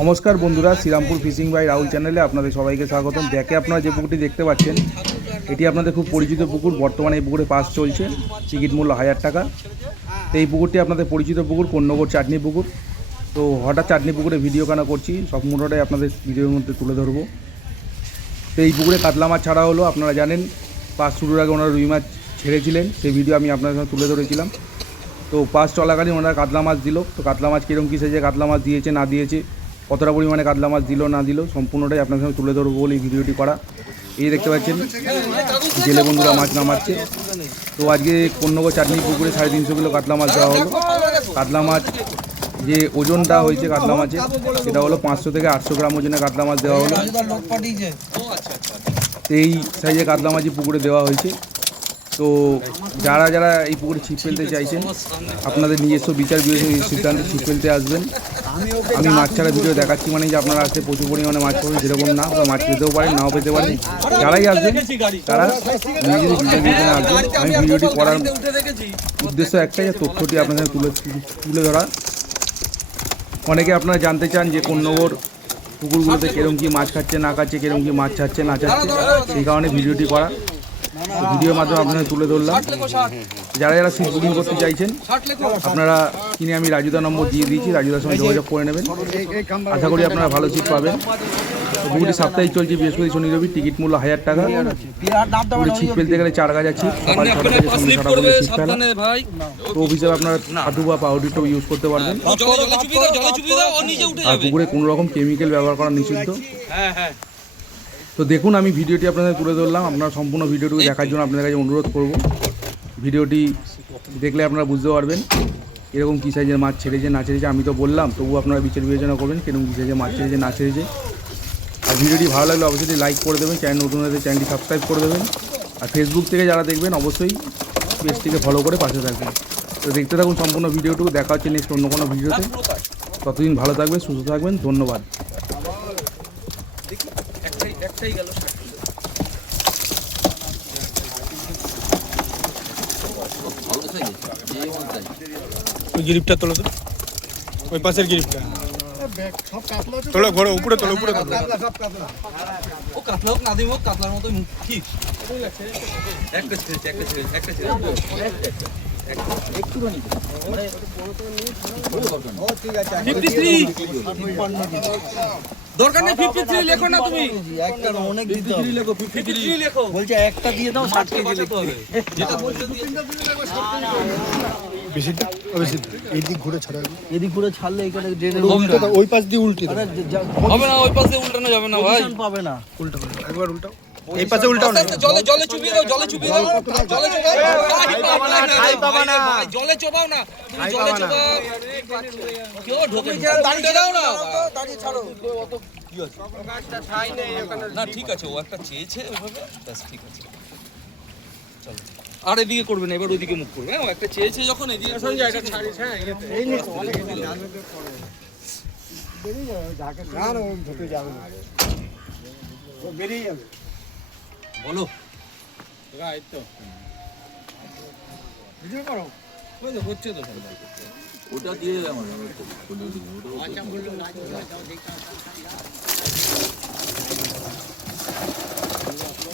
নমস্কার বন্ধুরা, Serampore fishing by Rahul চ্যানেলে আপনাদের সবাইকে স্বাগতম। দেখে আপনারা যে পুকুরটি দেখতে পাচ্ছেন এটি আপনাদের খুব পরিচিত পুকুর। বর্তমানে এই পুকুরে পাস চলছে, টিকিট মূল্য 1000 টাকা। তো এই পুকুরটি আপনাদের পরিচিত পুকুর, কোন্নগর চাটনি পুকুর। তো হঠাৎ চাটনি পুকুরে ভিডিও কেন করছি, সব মোটাটাই আপনাদের ভিডিওর মধ্যে তুলে ধরবো। তো এই পুকুরে কাতলা মাছ ছাড়া হলো, আপনারা জানেন পাস শুরুর আগে ওনারা রুই মাছ ছেড়েছিলেন, সেই ভিডিও আমি আপনাদের সঙ্গে তুলে ধরেছিলাম। তো পাস চলাকালীন ওনারা কাতলা মাছ দিল। তো কাতলা মাছ কীরকম কী সাইজে কাতলা মাছ দিয়েছে না দিয়েছে, কতটা পরিমাণে কাতলা মাছ দিল না দিল, সম্পূর্ণটাই আপনার সঙ্গে তুলে ধরবো বলে এই ভিডিওটি করা। এই দেখতে পাচ্ছেন জেলে বন্ধুরা মাছ নামাচ্ছে। তো আজকে কোন্নগর চাটনি পুকুরে 350 কিলো কাতলা মাছ দেওয়া হলো। কাতলা মাছ যে ওজনটা হয়েছে কাতলা মাছের, সেটা হলো 500 থেকে 800 গ্রাম ওজনে কাতলা মাছ দেওয়া হলো। এই সাইজে কাতলা মাছই পুকুরে দেওয়া হয়েছে। তো যারা যারা এই পুকুরে ছিপ ফেলতে চাইছেন, আপনাদের নিজস্ব বিচার বিবেচনা সিদ্ধান্তে ছিপ ফেলতে আসবেন। আমি মাছ ছাড়া ভিডিও দেখাচ্ছি মানে যে আপনারা আসতে প্রচুর পরিমাণে মাছ পাবেন, যেরকম না, বা মাছ পেতেও পারেন নাও পেতে পারেন। যারাই আসবেন তারা নিজেদের বিচার বিবেচনা আসবেন। আমি ভিডিওটি করার উদ্দেশ্য একটাই, তথ্যটি আপনাদের তুলে ধরা। অনেকে আপনারা জানতে চান যে কোন্নগর পুকুরগুলোতে কীরকম কী মাছ খাচ্ছে না খাচ্ছে, কীরকম কী মাছ ছাড়ছে না ছাড়ছে, সেই কারণে ভিডিওটি করা। ভিডিওর মাধ্যমে আপনাদের তুলে ধরলাম। যারা যারা সিট বুকিং করতে চাইছেন আপনারা কিনে আমি রাজুদা নম্বর দিয়ে দিয়েছি, রাজুদার সঙ্গে যোগাযোগ করে নেবেন। আশা করি আপনারা ভালো সিট পাবেন। পুকুরটি সাপ্তাহিক চলছে, বৃহস্পতি শনি রবি। টিকিট মূল্য 1000 টাকা। পুকুরে ছিপ ফেলতে গেলে 4 গাছা ছিপ, সকাল 6টা থেকে সন্ধ্যে 6টা পর্যন্ত ছিপ ফেলা। তো হিসাবে আপনারা হাঁটু বা পাউডিরটাও ইউজ করতে পারবেন। আর পুকুরে কোনো রকম কেমিক্যাল ব্যবহার করা নিষিদ্ধ। তো দেখুন, আমি ভিডিওটি আপনাদের তুলে ধরলাম। আপনারা সম্পূর্ণ ভিডিওটুকু দেখার জন্য আপনাদের কাছে অনুরোধ করব। ভিডিওটি দেখলে আপনারা বুঝতে পারবেন এরকম কী সাইজের মাছ ছেড়েছে না ছেড়েছে। আমি তো বললাম, তবু আপনারা বিচার বিবেচনা করবেন কীরকম কী সাইজের মাছ ছেড়েছে না ছেড়েছে। আর ভিডিওটি ভালো লাগলে অবশ্যই লাইক করে দেবেন, চ্যানেল নতুন হলে চ্যানেলটি সাবস্ক্রাইব করে দেবেন। আর ফেসবুক থেকে যারা দেখবেন অবশ্যই পেজটিকে ফলো করে পাশে থাকবেন। তো দেখতে থাকুন সম্পূর্ণ ভিডিওটুকু। দেখা হচ্ছে নেক্সট অন্য কোনো ভিডিওতে। ততদিন ভালো থাকবেন, সুস্থ থাকবেন, ধন্যবাদ। ওই গিরিপটা তোলো, তো ওই পাশের গিরিপটা তোলো, ঘোরো উপরে তোলো, উপরে তোলো। ও কাতলা হোক না দিম হোক, কাতলার মতো ঠিক একটা ছেড়েছে, একটা ছেড়েছে, একটা ছেড়েছে একটুখানি। দরকার নেই 53 লেখো না তুমি, একটা অনেক দিতে হবে। লেখো 53 লেখো, বলছে একটা দিয়ে দাও 60 কেজি লিখতে হবে। যেটা বলছো দিয়ে বেশিটা এদিক ঘুরে ছাড়া, এদিক ঘুরে ছাড়লে এখানে উল্টো, ওই পাশ দিয়ে উল্টে হবে না, ওই পাশে উল্টানো যাবে না ভাই, পাবে না। উল্টো একবার উল্টাও, এই পাশে উল্টাও না। জলে জলে চুবিয়ে দাও, জলে চুবিয়ে দাও, জলে চোবাও। খাই পাবা না, জলে চোবাও না, তুমি জলে চোবাও। কেউ ঢোকে দাঁড়িয়ে দাও না, দাঁড়িয়ে ছাড়ো। অত কি আছে একটা ছাই নেই ওখানে না, ঠিক আছে, ও একটা চেয়েছে ওইভাবে, বাস ঠিক আছে, চলো। আর এদিকে করবে না, এবার ওইদিকে মুখ করবে। ও একটা চেয়েছে যখন এদিকে শুন যা, এটা ছাড়িস। হ্যাঁ এই নে বেরিয়ে যাবে, ঢাকা না ও ঢুকে যাবে না, ও বেরিয়ে যাবে। বলো রাইট, তো ভিডিও করো, ওই তো হচ্ছে তো ওটা দিয়ে আমার আচ্ছা বললো না, যাও দেখো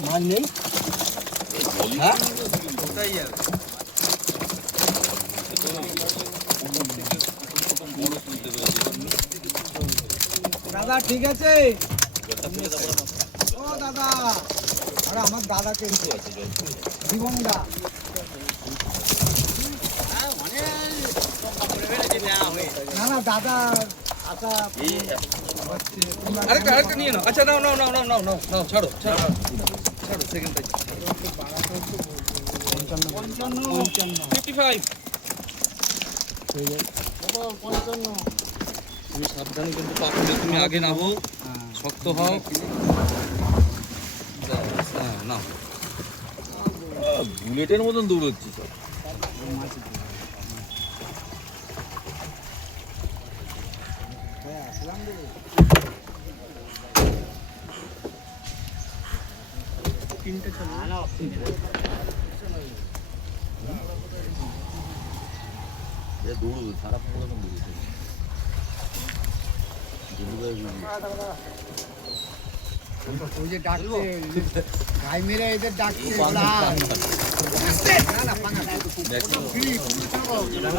মান নেই। হ্যাঁ ওটাই যাবে দাদা, ঠিক আছে। ও দাদা, আরে আমার দাদাকে জীবনদা না না দাদা আচ্ছা, আরেকটা নিয়ে নাও। আচ্ছা নাও নাও নাও নাও নাও নাও নাও, ছাড়ো ছাড়ো ছাড়ো, সেকেন্ডটা 55 তুমি সাবধানে কিন্তু পাপড়ে তুমি আগে নাও, শক্ত হও। হ্যাঁ নাও, বুলেটের মতন দৌড়চ্ছি সব। তিনটে দৌড় সারা ওই যে ডাকছে গাই মেরে এদের ডাকছে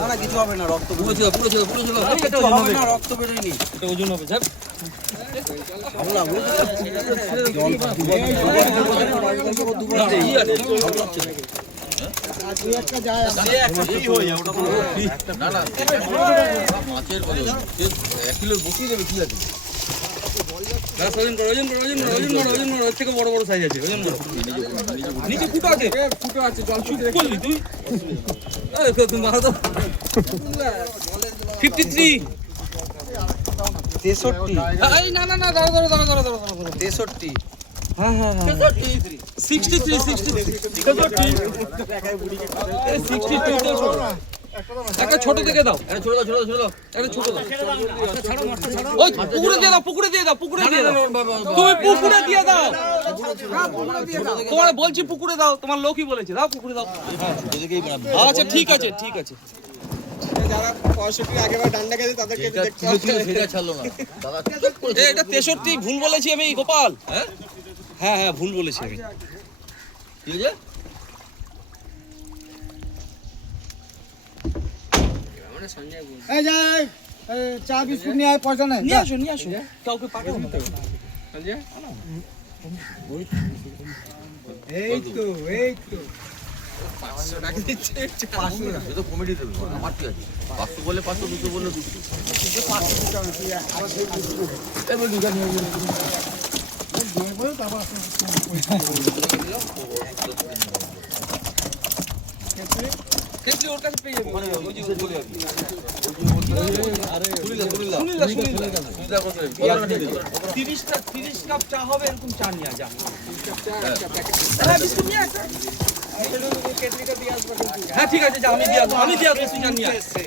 না কিছু হবে না, রক্ত পুরো ছিল কিছু হবে না, রক্ত বেরোয়নি, এটা ওজন হবে স্যার। মাছের এক কিলো বসিয়ে দেবে কি আছে? ওজন করো, এর থেকে বড় বড় সাইজ আছে, ওজন করো। নিচে ফুটো আছে, জল চুপ করলি তুই। 53 63 এই না দাঁড়া 63 হ্যাঁ 63 একটা ছোট থেকে দাও, একটা ছোট দাও, একটা ছোট দাও। ওই পুকুরে দিয়ে দাও তুমি পুকুরে দিয়ে দাও। তোমার বলছি পুকুরে দাও, তোমার লোকই বলেছে দাও পুকুরে দাও। আচ্ছা ঠিক আছে যারা 65 আগেবার ডান্ডা খেলে তাদেরকে দেখতে হবে। এটা 63 ভুল বলেছি আমি গোপাল। হ্যাঁ ভুল বলেছি আমি। ঠিক আছে এই যে চা বিস্কুট নিয়ে আয়, পয়সা নেই। নিয়ে আসো কাউকে পাঠাবো না। এই তো কমেডি দেবে আমার ঠিক আছে, 500 বলে 500, 200 বলে 200। ওর কাছে পেয়ে যাবে, ওই যে বলে যাবে। সুনীল 30 কাপ চা হবে, এরকম চা নিয়ে যা। হ্যাঁ ঠিক আছে, আমি দিয়ে আসবো তুই চা নিয়ে আসছে।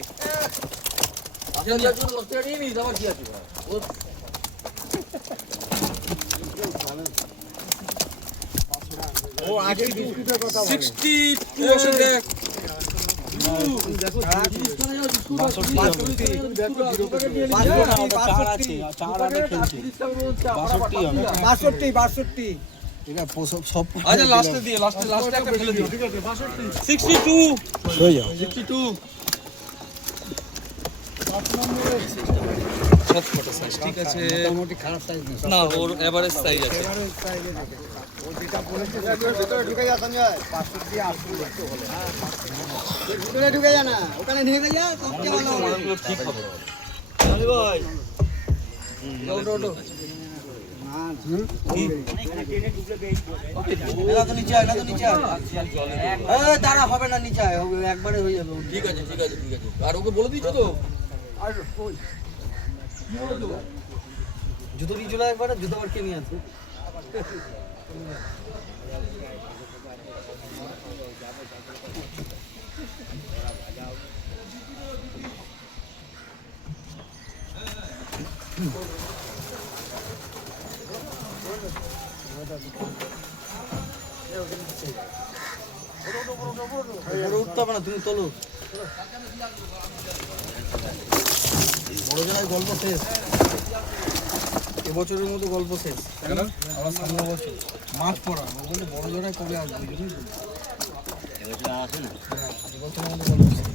ও আগে বিস্কুটের কথা বলে। 62 আসে দেখ। আচ্ছা লাস্টে একটা ফেলে দিও। 62 হয়ে যাও 62 ঠিক আছে, মোটামুটি খারাপ সাইজ না না। ওর এভারেজ সাইজ আছে। ও যেটা বলেছে ভিতরে ঢুকে যা সঞ্জয়, 65 80 হলো। ভিতরে ঢুকে যা না, ওখানে ঢুকে যা, সবচেয়ে ভালো হবে। মালগুলো ঠিক হবে। আরে ভাই ওটো দাঁড়া হবে না, নিচে আয়, একবারে হয়ে যাবে। ঠিক আছে আর ওকে বলে দিচ্ছ তো? জুতো নিয়ে চলে একবারে, জুতো আবার কে নিয়ে আসবে? উঠতে হবে না, তুমি তোলো। বড় জনের গল্প শেষ, এবছরের মতো গল্প শেষ। আবার সামনে বছর মাছ পড়া, বলতে বড় জনের কবে আসবে? এবছর আসে না, এবছরের মতো গল্প শেষ।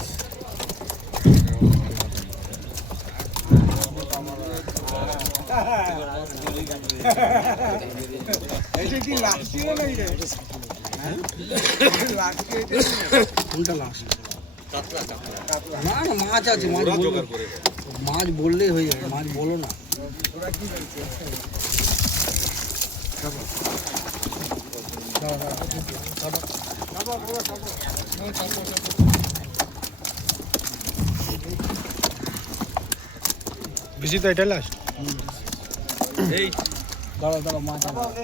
এটা কি লাস্ট ছিল নাকি রে? কোনটা লাস্ট? না মাছ আছে, মাছ বললেই হয়ে যাবে, মাছ বলো না। বেশি তো এটা লাস্ট। এই দাঁড়া মাছ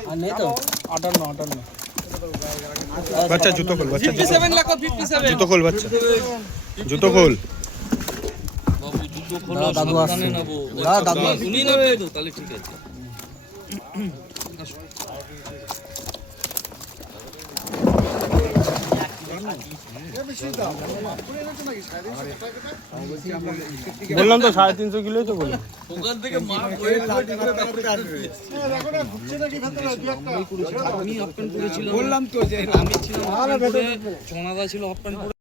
আর নেই তো। 58 বাচ্চা জুতো খোল, বাচ্চা 57 লাখ 57 জুতো খোল, বাচ্চা জুতো খোল। বাবু জুতো খোলো, দাদু সাবধানে আসছে। নেবো। দাদু উনি নেবে তো, তাহলে ঠিক আছে। বললাম তো 350 কিলোই তো বললাম। ওখান থেকে মাল বয়ে আমি হাফ প্যান্ট পরেছিলাম, বললাম তো যে আমি ছিলাম, চনাদা ছিল হাফ প্যান্ট পরে।